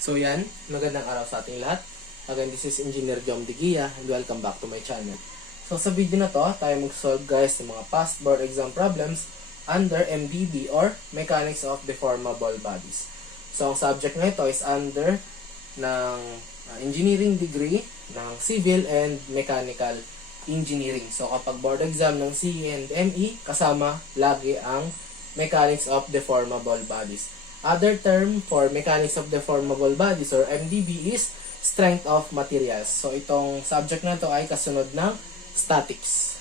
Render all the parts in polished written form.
So yan, magandang araw sa ating lahat. Again, this is Engineer Jom Digia and welcome back to my channel. So sa video na to, tayo mag-solve guys ng mga past board exam problems under MDB or Mechanics of Deformable Bodies. So ang subject na ito is under ng engineering degree ng civil and mechanical engineering. So kapag board exam ng CE and ME, kasama lagi ang Mechanics of Deformable Bodies. Other term for Mechanics of Deformable Bodies or MDB is Strength of Materials. So itong subject na to ay kasunod ng Statics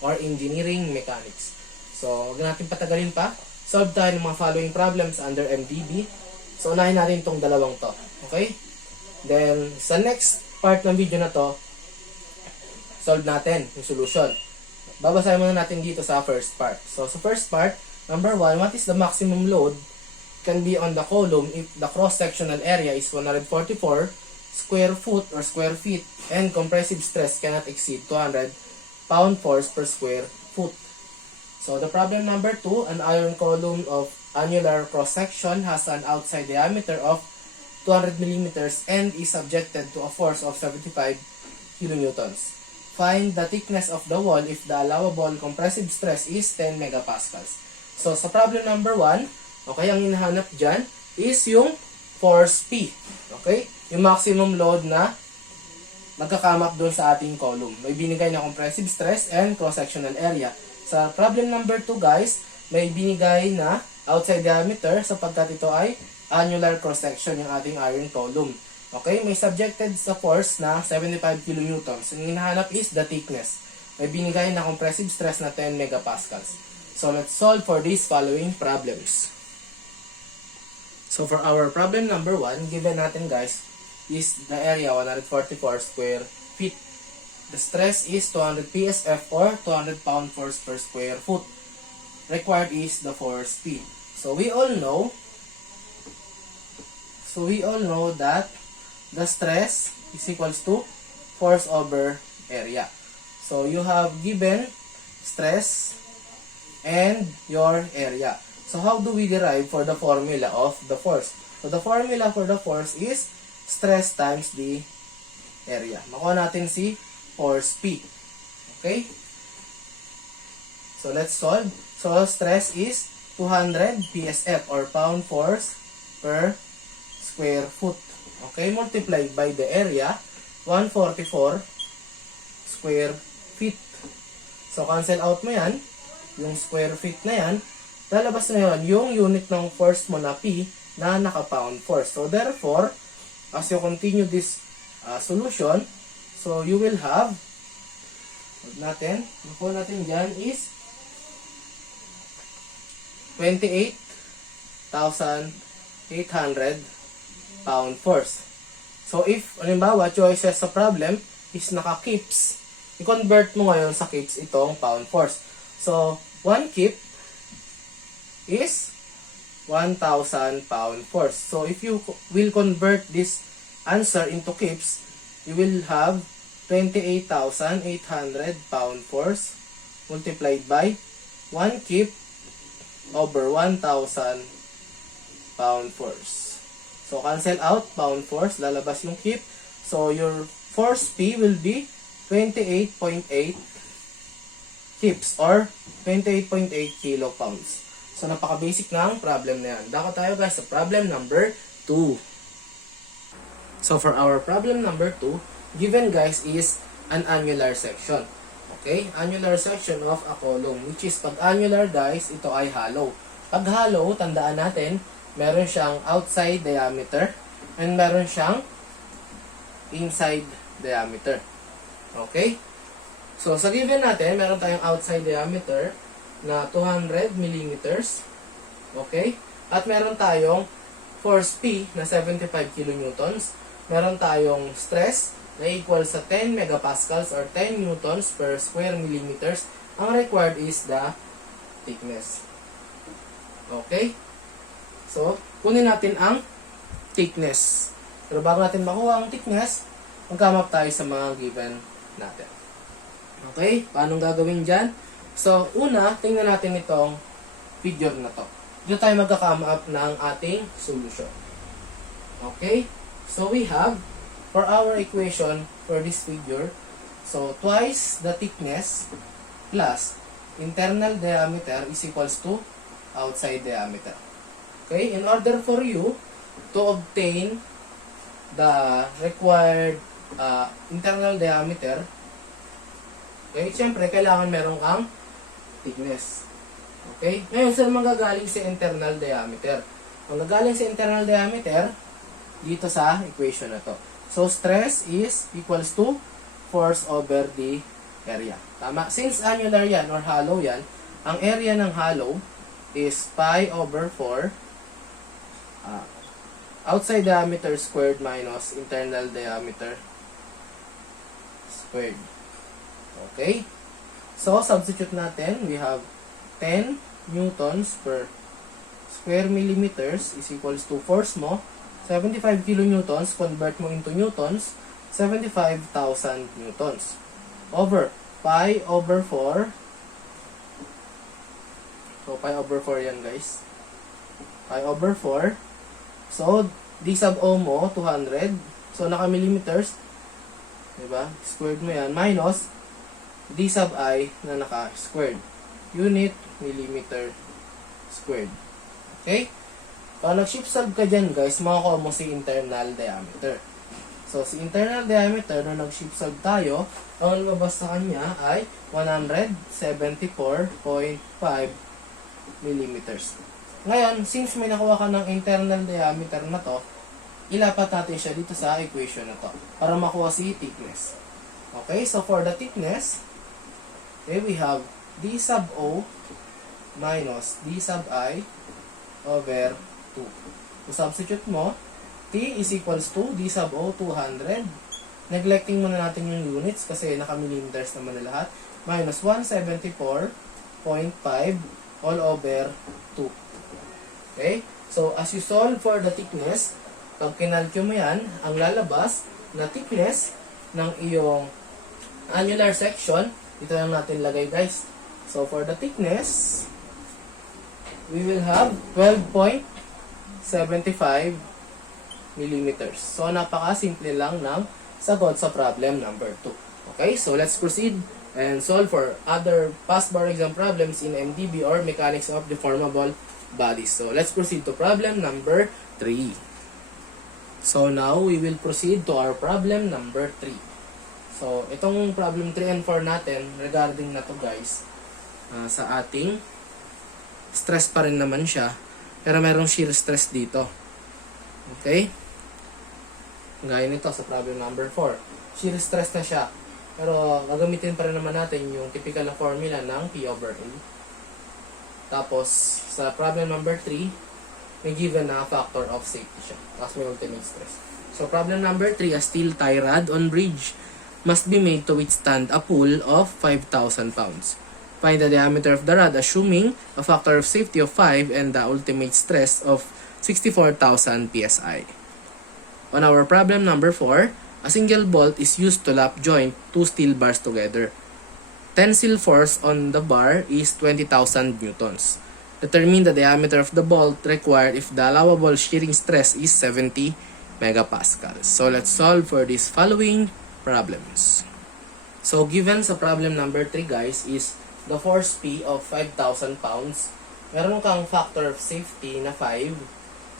or Engineering Mechanics. So huwag natin patagalin pa. Solve tayo ng mga following problems under MDB. So unahin natin itong dalawang to. Okay? Then sa next part ng video na to, solve natin yung solution. Babasahin muna natin dito sa first part. So sa first part, number 1, what is the maximum load can be on the column if the cross-sectional area is 144 square foot or square feet and compressive stress cannot exceed 200 pound force per square foot. So the problem number 2, an iron column of annular cross-section has an outside diameter of 200 millimeters and is subjected to a force of 75 kilonewtons. Find the thickness of the wall if the allowable compressive stress is 10 megapascals. So sa problem number 1, okay, ang hinahanap dyan is yung force P. Okay? Yung maximum load na magkakamap doon sa ating column. May binigay na compressive stress and cross-sectional area. Sa problem number 2 guys, may binigay na outside diameter sapagkat ito ay annular cross-section yung ating iron column. Okay? May subjected sa force na 75 kilonewtons. Yung hinahanap is the thickness. May binigay na compressive stress na 10 megapascals. So let's solve for these following problems. So for our problem number 1, given natin guys, is the area 144 square feet. The stress is 200 psf or 200 pound force per square foot. Required is the force P. So we all know that the stress is equals to force over area. So you have given stress and your area. So how do we derive for the formula of the force? So the formula for the force is stress times the area. Makuha natin si force P. Okay? So let's solve. So stress is 200 psf or pound force per square foot. Okay? Multiplied by the area, 144 square feet. So cancel out mo yan. Yung square feet na yan, lalabas na yun yung unit ng force mo na P na naka-pound force. So therefore, as you continue this solution, so you will have, nakuha natin dyan is 28,800 pound force. So if, halimbawa, choices sa problem is naka-kips, i-convert mo ngayon sa kips itong pound force. So, 1 kip is 1,000 pound force. So, if you will convert this answer into kips, you will have 28,800 pound force multiplied by 1 kip over 1,000 pound force. So, cancel out pound force, lalabas yung kip. So, your force P will be 28.8 kips or 28.8 kilopounds. So, napaka-basic ng problem na yan. Dako tayo guys sa problem number 2. So, for our problem number 2, given guys is an annular section. Okay? Annular section of a column. Which is, pag annular guys, ito ay hollow. Pag hollow, tandaan natin, meron siyang outside diameter and meron siyang inside diameter. Okay? So, sa given natin, meron tayong outside diameter na 200 millimeters. Okay? At meron tayong force P na 75 kilonewtons. Meron tayong stress na equal sa 10 megapascals or 10 newtons per square millimeters. Ang required is the thickness. Okay? So, kunin natin ang thickness. Pero bago natin makuha ang thickness, magkamap tayo sa mga given natin. Okay? Paano gagawin dyan? So, una, tingnan natin itong figure na to. Dito tayo magka-come up ng ating solution. Okay? So we have, for our equation for this figure, so twice the thickness plus internal diameter is equals to outside diameter. Okay? In order for you to obtain the required internal diameter, okay, siyempre, kailangan meron kang thickness. Okay? Ngayon, saan manggagaling sa internal diameter? Manggagaling sa internal diameter dito sa equation na to. So, stress is equals to force over the area. Tama? Since annular yan or hollow yan, ang area ng hollow is pi over 4 outside diameter squared minus internal diameter squared. Okay? So, substitute natin. We have 10 newtons per square millimeters is equals to force mo. 75 kilonewtons, convert mo into newtons, 75,000 newtons. Over pi over 4. So, pi over 4 yan, guys. Pi over 4. So, d sub o mo, 200. So, naka-millimeters. Diba? Squared mo yan. Minus d sub I na naka-squared. Unit millimeter squared. Okay? Pag nag-shift sub ka dyan, guys, makakuha mo si internal diameter. So, si internal diameter, nung nag-shift sub tayo, ang lumabas sa kanya ay 174.5 millimeters. Ngayon, since may nakuha ka ng internal diameter na to, ilapat natin siya dito sa equation na to para makuha si thickness. Okay, so for the thickness, okay, we have d sub o minus d sub I over 2. So, substitute mo, t is equals to d sub o 200. Neglecting muna natin yung units kasi naka-millimeters naman na lahat. Minus 174.5 all over 2. Okay? So, as you solve for the thickness, pag kinalcule mo yan, ang lalabas na thickness ng iyong annular section, ito lang natin lagay, guys. So, for the thickness, we will have 12.75 millimeters. So, napaka-simple lang ng sagot sa problem number 2. Okay? So, let's proceed and solve for other past bar exam problems in MDB or Mechanics of Deformable Bodies. So, let's proceed to problem number 3. So, now, we will proceed to our problem number 3. So, itong problem 3 and 4 natin, regarding na to, guys, sa ating stress pa rin naman siya, pero merong shear stress dito. Okay? Gaya nito sa problem number 4. Shear stress na siya, pero gagamitin pa rin naman natin yung typical na formula ng P over A. Tapos, sa problem number 3, may given na factor of safety siya. Tapos may ultimate stress. So, problem number 3, a steel tie rod on bridge must be made to withstand a pull of 5,000 pounds. Find the diameter of the rod assuming a factor of safety of 5 and the ultimate stress of 64,000 psi. On our problem number 4, a single bolt is used to lap joint two steel bars together. Tensile force on the bar is 20,000 newtons. Determine the diameter of the bolt required if the allowable shearing stress is 70 megapascals. So, let's solve for these following problems. So, given sa problem number 3, guys, is the force P of 5,000 pounds. Meron kang factor of safety na 5.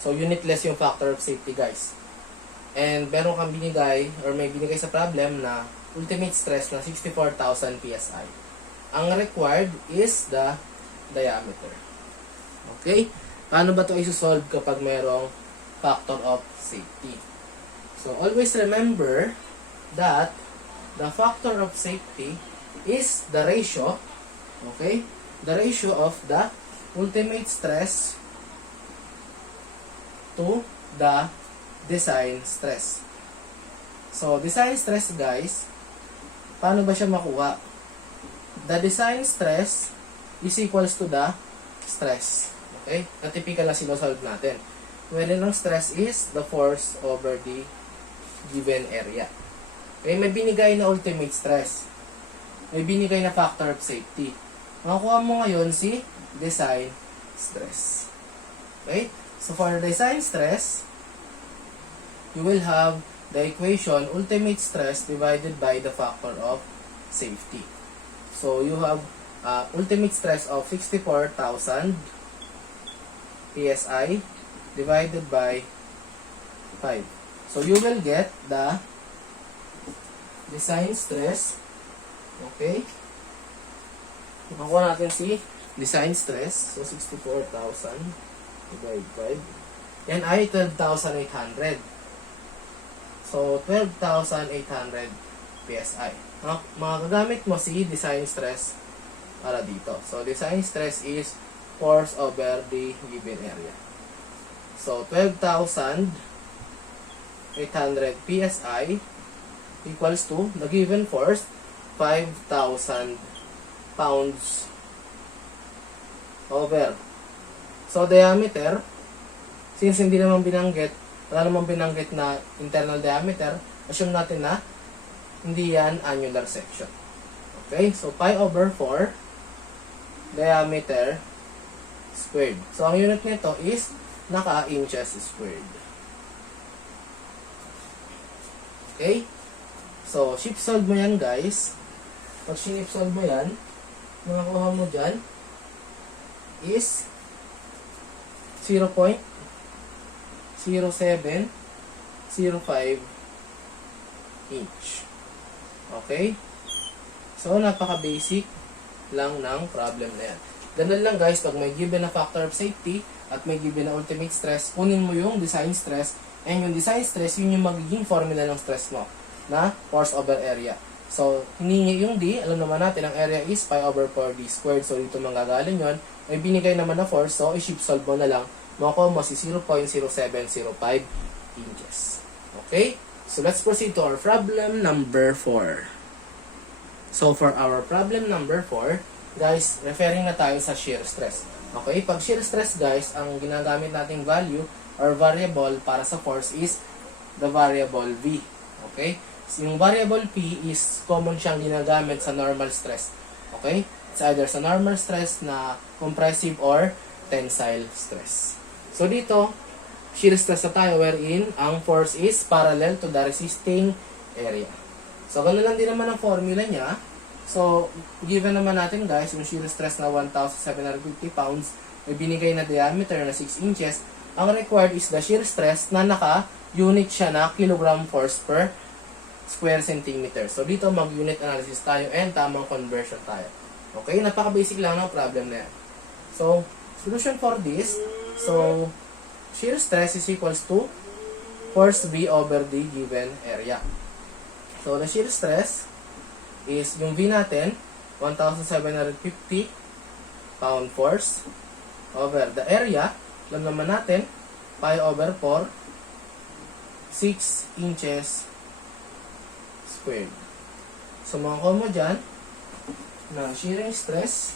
So, unitless yung factor of safety, guys. And meron kang binigay, or may binigay sa problem na ultimate stress na 64,000 psi. Ang required is the diameter. Okay? Paano ba ito isosolve kapag merong factor of safety? So, always remember that the factor of safety is the ratio, okay? The ratio of the ultimate stress to the design stress. So, design stress, guys, paano ba siya makuha? The design stress is equals to the stress. Okay? Na typical na sinosolve natin. Wherein ang stress is the force over the given area. Okay? May binigay na ultimate stress. May binigay na factor of safety. Makukuha mo ngayon si design stress. Okay? So, for design stress, you will have the equation ultimate stress divided by the factor of safety. So you have ultimate stress of 64,000 psi divided by 5. So you will get the design stress. Okay? Makuha natin si design stress. So 64,000 divided by 5. Yan ay 12,800. So 12,800 psi. Magagamit mo si design stress para dito. So design stress is force over the given area. So 12,800 psi equals to the given force 5,000 pounds over. So diameter, since hindi naman binanggit, wala naman binanggit na internal diameter, assume natin na hindi yan annular section. Okay, so pi over 4 diameter squared. So ang unit nito is naka-inches squared. Okay, so shift solve mo yan guys. Pag shift solve mo yan, makakuha mo dyan is 0.0705 inch. Okay? So, napaka-basic lang ng problem na yan. Ganun lang guys, pag may given na factor of safety at may given na ultimate stress, kunin mo yung design stress, and yung design stress, yun yung magiging formula ng stress mo na force over area. So, hiningi yung D, alam naman natin, ang area is pi over 4D squared. So, dito manggagaling yun. May binigay naman na force, so, i-shift solve mo na lang. Makuha mo si 0.0705 inches. Okay? So, let's proceed to our problem number 4. So, for our problem number 4, guys, referring na tayo sa shear stress. Okay? Pag shear stress, guys, ang ginagamit nating value or variable para sa force is the variable V. Okay? So, yung variable P is common siyang ginagamit sa normal stress. Okay? It's either sa normal stress na compressive or tensile stress. So, dito, shear stress na tayo wherein ang force is parallel to the resisting area. So, ganoon lang din naman ang formula niya. So, given naman natin guys, yung shear stress na 1,750 pounds, may binigay na diameter na 6 inches, ang required is the shear stress na naka-unit siya na kilogram force per square centimeter. So, dito mag-unit analysis tayo and tamang conversion tayo. Okay? Napaka-basic lang ng problem na yan. So, solution for this, so, shear stress is equals to force V over the given area. So, the shear stress is yung V natin, 1,750 pound force over the area. Alam naman natin, pi over 4, 6 inches squared. So, makukuha mo dyan na shearing stress,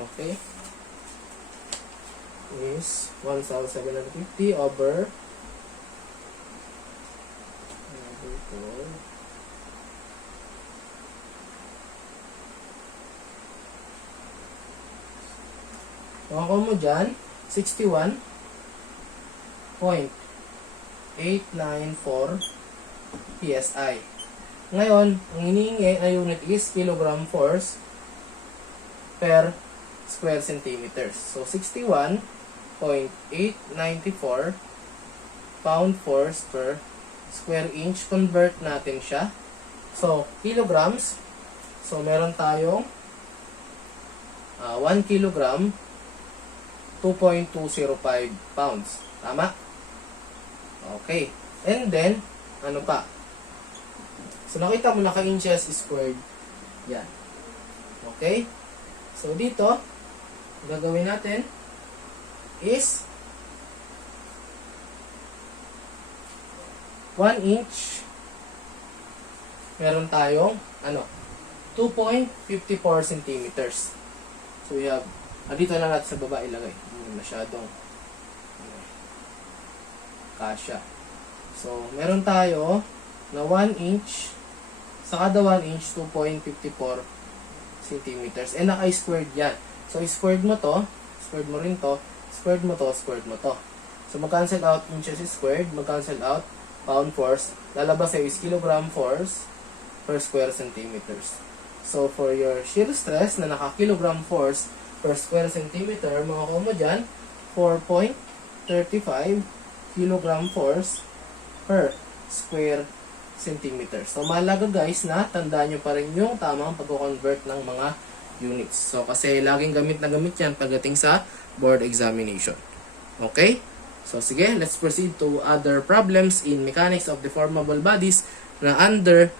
okay, is 1,750 over 4. Makukuha mo dyan 61.894 psi. Ngayon, ang hinihingi na unit is kilogram force per square centimeters. So, 61.894 pound force per square inch. Convert natin siya. So, kilograms. So, meron tayong 1 kilogram, 2.205 pounds. Tama? Okay. And then, ano pa? So, nakita mo naka-inches squared. Yan. Okay? So, dito, gagawin natin is 1 inch. Meron tayong, 2.54 centimeters. So, we have, dito lang natin sa baba ilagay. Hindi masyadong kasya. So, meron tayo na 1 inch. Sa kada 1 inch, 2.54 centimeters. And naka-squared yan. So, squared mo to, squared mo rin to, squared mo to, squared mo to. So, mag-cancel out inches squared, mag-cancel out pound force, lalabas sa'yo is kilogram force per square centimeters. So, for your shear stress na naka-kilogram force per square centimeter, makukuha mo dyan 4.35 kilogram force per square centimeter. So, mahalaga guys na tandaan nyo pa rin yung tamang pag-convert ng mga units. So, kasi laging gamit na gamit yan pagdating sa board examination. Okay? So, sige, let's proceed to other problems in Mechanics of Deformable Bodies na under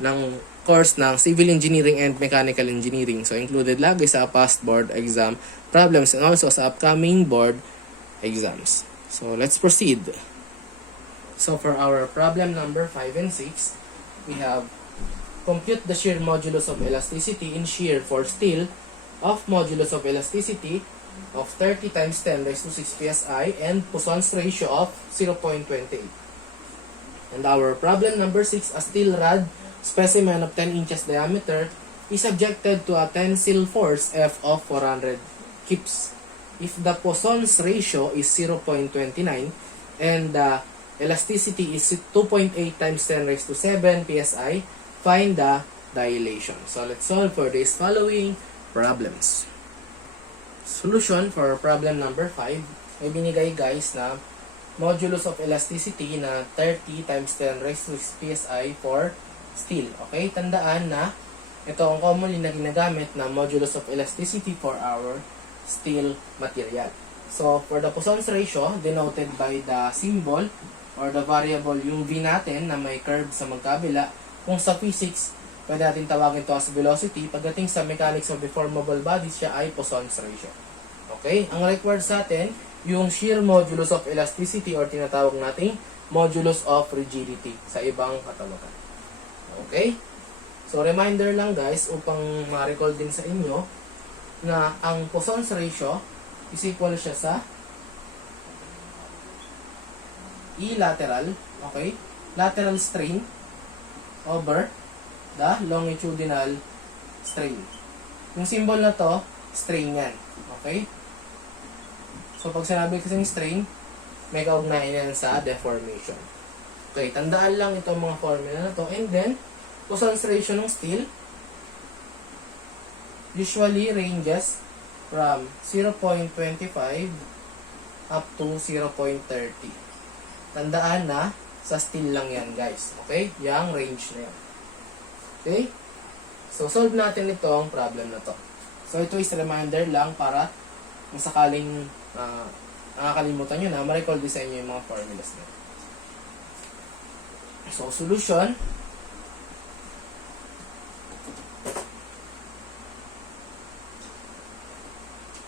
ng course ng Civil Engineering and Mechanical Engineering. So, included lagi sa past board exam problems and also sa upcoming board exams. So, let's proceed. So, for our problem number 5 and 6, we have compute the shear modulus of elasticity in shear for steel of modulus of elasticity of 30 times 10 raised to 6 psi and Poisson's ratio of 0.28. And our problem number 6, a steel rod specimen of 10 inches diameter is subjected to a tensile force F of 400 kips. If the Poisson's ratio is 0.29 and the elasticity is 2.8 times 10 raised to 7 psi, find the dilation. So let's solve for these following problems. Solution for problem number 5, may binigay guys na modulus of elasticity na 30 times 10 raised to 6 psi for steel. Okay, tandaan na ito ang commonly na ginagamit na modulus of elasticity for our steel material. So, for the Poisson's ratio, denoted by the symbol or the variable yung v natin na may curve sa magkabila. Kung sa physics, pwede natin tawagin ito as velocity. Pagdating sa mechanics of deformable bodies, siya ay Poisson's ratio. Okay? Ang required sa atin, yung shear modulus of elasticity or tinatawag nating modulus of rigidity sa ibang katawagan. Okay? So, reminder lang guys, upang ma-recall din sa inyo na ang Poisson's ratio is equal siya sa E lateral, okay? Lateral strain over the longitudinal strain. Yung symbol na to, strain yan. Okay? So, pag sinabi kasing strain, may kaugnayan yan sa deformation. Okay, tandaan lang itong mga formula na to. And then, Poisson's ratio ng steel usually ranges from 0.25 up to 0.30. Tandaan na, sa steel lang yan guys. Okay? Yang range na yan. Okay? So, solve natin itong problem na to. So, ito is reminder lang para kung sakaling nakakalimutan nyo na, ma-recall din sa inyo yung mga formulas na. So, solution.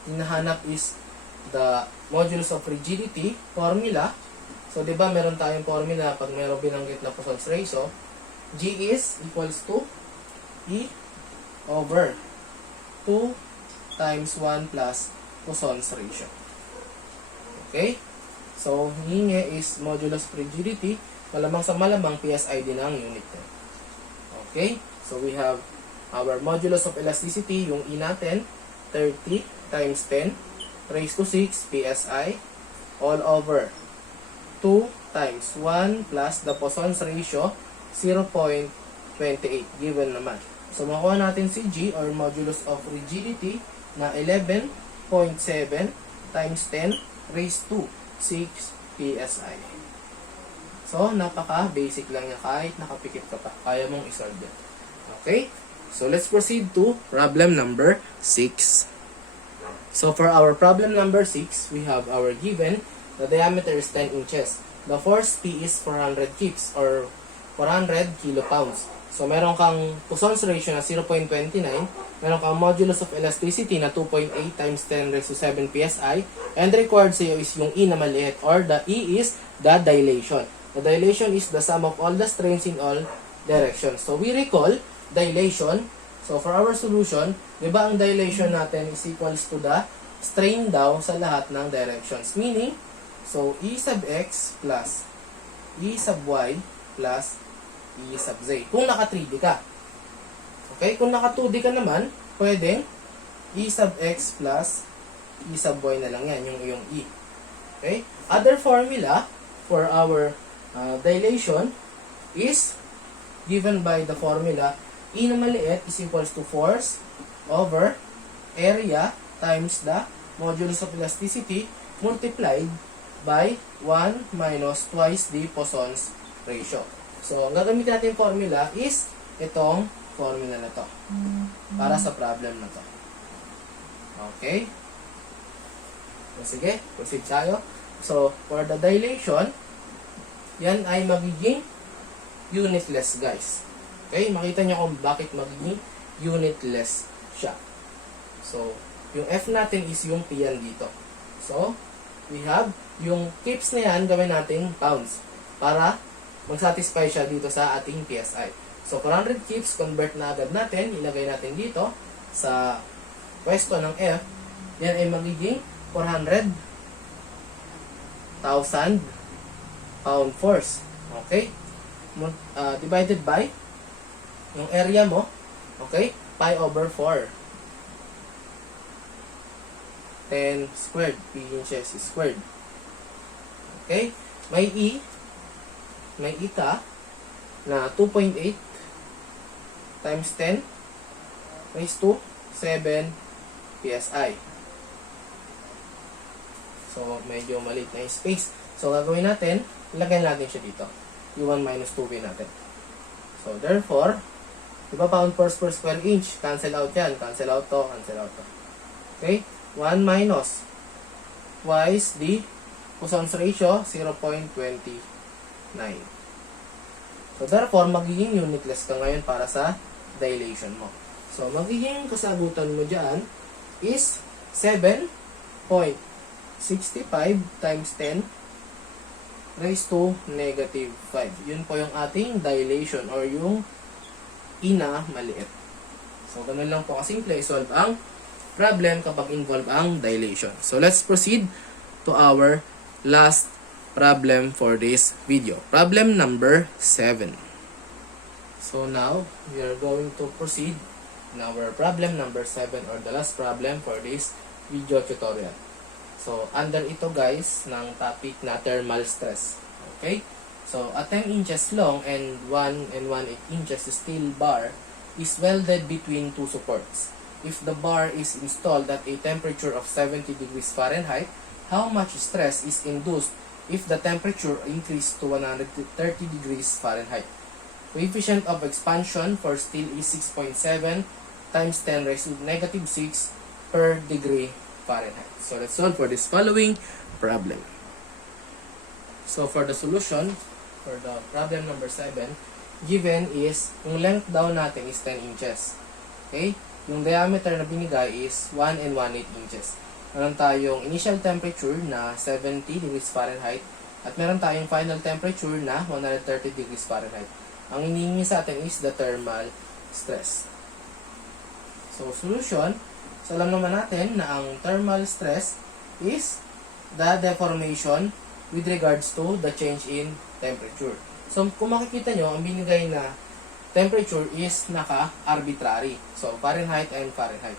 Hinahanap is the modulus of rigidity formula. So, di ba meron tayong formula pag meron binanggit na Poisson's ratio, G is equals to E over 2 times 1 plus Poisson's ratio. Okay? So, hingi is modulus of rigidity. Malamang sa malamang, PSI din ang unit na. Okay? So, we have our modulus of elasticity, yung E natin, 30 times 10 raised to 6 PSI all over 2 times 1 plus the Poisson's ratio 0.28 given naman. So, makuha natin si G or modulus of rigidity na 11.7 times 10 raised to 6 PSI. So, napaka-basic lang niya kahit nakapikit ka pa. Kaya mong isolve yan. Okay? So, let's proceed to problem number 6. So, for our problem number 6, we have our given. The diameter is 10 inches. The force P is 400 kips or 400 kilopounds. So, meron kang Poisson's ratio na 0.29. Meron kang modulus of elasticity na 2.8 times 10 raised to 7 psi. And required sa'yo is yung E na maliit or the E is the dilation. The dilation is the sum of all the strains in all directions. So, we recall dilation. So, for our solution, di ba ang dilation natin is equals to the strain daw sa lahat ng directions. Meaning, so, E sub X plus E sub Y plus E sub Z. Kung naka 3D ka. Okay? Kung naka 2D ka naman, pwedeng E sub X plus E sub Y na lang yan, yung iyong E. Okay? Other formula for our dilation is given by the formula E na maliit is equals to force over area times the modulus of elasticity multiplied by 1 minus twice the Poisson's ratio. So, ang gagamitin natin formula is itong formula na to para sa problem na to. Okay? So, sige, proceed tayo. So, for the dilation, yan ay magiging unitless, guys. Okay, makita nyo kung bakit magiging unitless siya. So, yung F natin is yung P yan dito. So, we have yung kips na yan, gawin natin pounds para mag-satisfy siya dito sa ating PSI. So, 400 kips, convert na agad natin, ilagay natin dito sa pwesto ng F. Yan ay magiging 400,000 pound force. Okay? Divided by yung area mo, okay, pi over 4. 10 squared, P inches squared. Okay? May E ka na 2.8 times 10 raised to 7 PSI. So, medyo maliit na yung space. So, gagawin natin, ilagay natin siya dito. U1 minus 2V natin. So, therefore, diba pound force per square inch? Cancel out yan. Cancel out to. Cancel out to. Okay? 1 minus twice the Poisson's ratio, 0.29. So, therefore, magiging unitless ka ngayon para sa dilation mo. So, magiging kasagutan mo dyan is 7.65 times 10 raised to negative 5. Yun po yung ating dilation or yung ina maliit. So, ganun lang po kasimple i-solve ang problem kapag involve ang dilation. So, let's proceed to our last problem for this video. Problem number 7. So, now, we are going to proceed in our problem number 7 or the last problem for this video tutorial. So, under ito guys, ng topic na thermal stress. Okay? So, a 10 inches long and 1 1/8 inches steel bar is welded between two supports. If the bar is installed at a temperature of 70 degrees Fahrenheit, how much stress is induced if the temperature increases to 130 degrees Fahrenheit? Coefficient of expansion for steel is 6.7 times 10 raised to negative 6 per degree Fahrenheit. So, let's solve for this following problem. So, for the solution, for the problem number 7, given is, yung length daw natin is 10 inches. Okay? Yung diameter na binigay is 1 1/8 inches. Meron tayong initial temperature na 70 degrees Fahrenheit at meron tayong final temperature na 130 degrees Fahrenheit. Ang hinihingi sa atin is the thermal stress. So, solution, so alam naman natin na ang thermal stress is the deformation with regards to the change in temperature. So, kung makikita nyo, ang binigay na temperature is naka-arbitrary. So, Fahrenheit and Fahrenheit.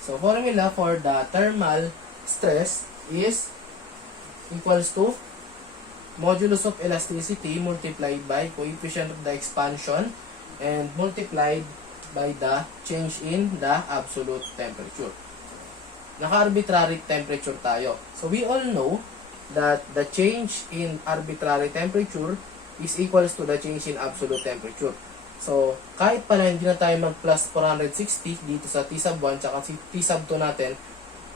So, formula for the thermal stress is equals to modulus of elasticity multiplied by coefficient of the expansion and multiplied by the change in the absolute temperature. Naka-arbitrary temperature tayo. So, we all know that the change in arbitrary temperature is equals to the change in absolute temperature. So, kahit pala hindi na tayo mag-plus 460 dito sa T sub 1 tsaka T sub 2 natin,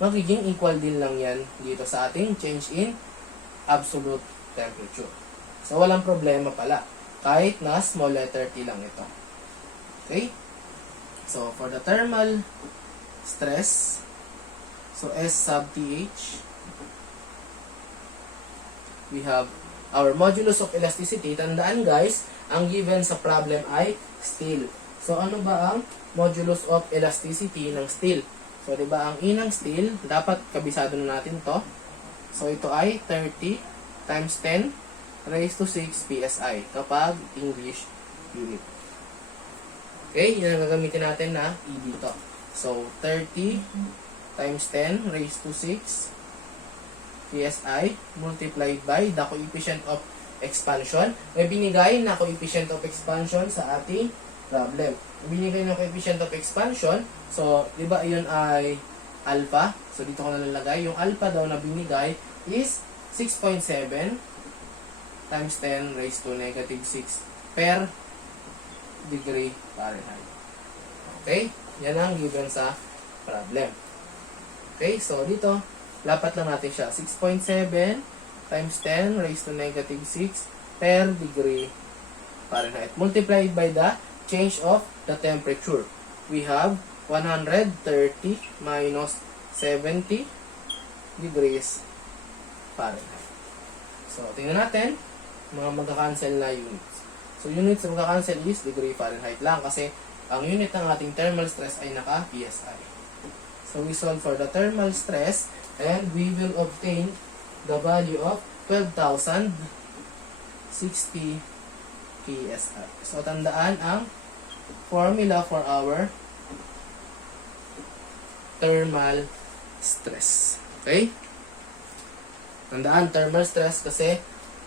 magiging equal din lang yan dito sa ating change in absolute temperature. So, walang problema pala. Kahit na small letter T lang ito. Okay? So, for the thermal stress, so S sub TH, we have our modulus of elasticity. Tandaan guys, ang given sa problem ay steel. So, ano ba ang modulus of elasticity ng steel? So, di ba ang E ng steel, dapat kabisado na natin to. So, ito ay 30 times 10 raised to 6 PSI kapag English unit. Okay, yun ang gagamitin natin na E dito. So, 30 times 10 raised to 6 PSI multiplied by the coefficient of expansion. May binigay na coefficient of expansion sa ating problem. Binigay na coefficient of expansion. So, di ba yun ay alpha? So, dito ko nalalagay. Yung alpha daw na binigay is 6.7 times 10 raised to negative 6 per degree Fahrenheit. Okay? Yan ang given sa problem. Okay? So, dito, lapat lang natin siya. 6.7 times 10 raised to negative 6 per degree Fahrenheit. Multiplied by the change of the temperature. We have 130 minus 70 degrees Fahrenheit. So, tingnan natin mga magka-cancel na units. So, units na magka-cancel is degree Fahrenheit lang kasi ang unit ng ating thermal stress ay naka-PSI. So, we solve for the thermal stress and we will obtain the value of 12,060 PSI. So, tandaan ang formula for our thermal stress. Okay? Tandaan, thermal stress kasi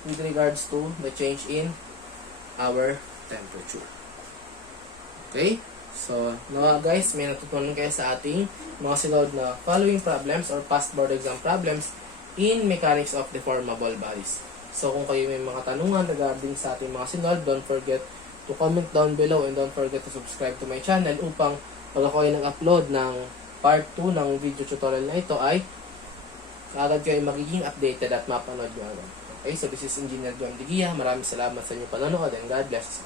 with regards to the change in our temperature. Okay? So, guys, may natutunan kayo sa ating mga sinod na following problems or past board exam problems in Mechanics of Deformable Bodies. So, kung kayo may mga tanungan regarding sa ating mga sinod, don't forget to comment down below and don't forget to subscribe to my channel upang pag ako ay nag-upload ng part 2 ng video tutorial na ito ay agad kayo magiging updated at mapanood nyo agad. Okay, so this is Engineer John Digia. Maraming salamat sa inyong panonood and God bless.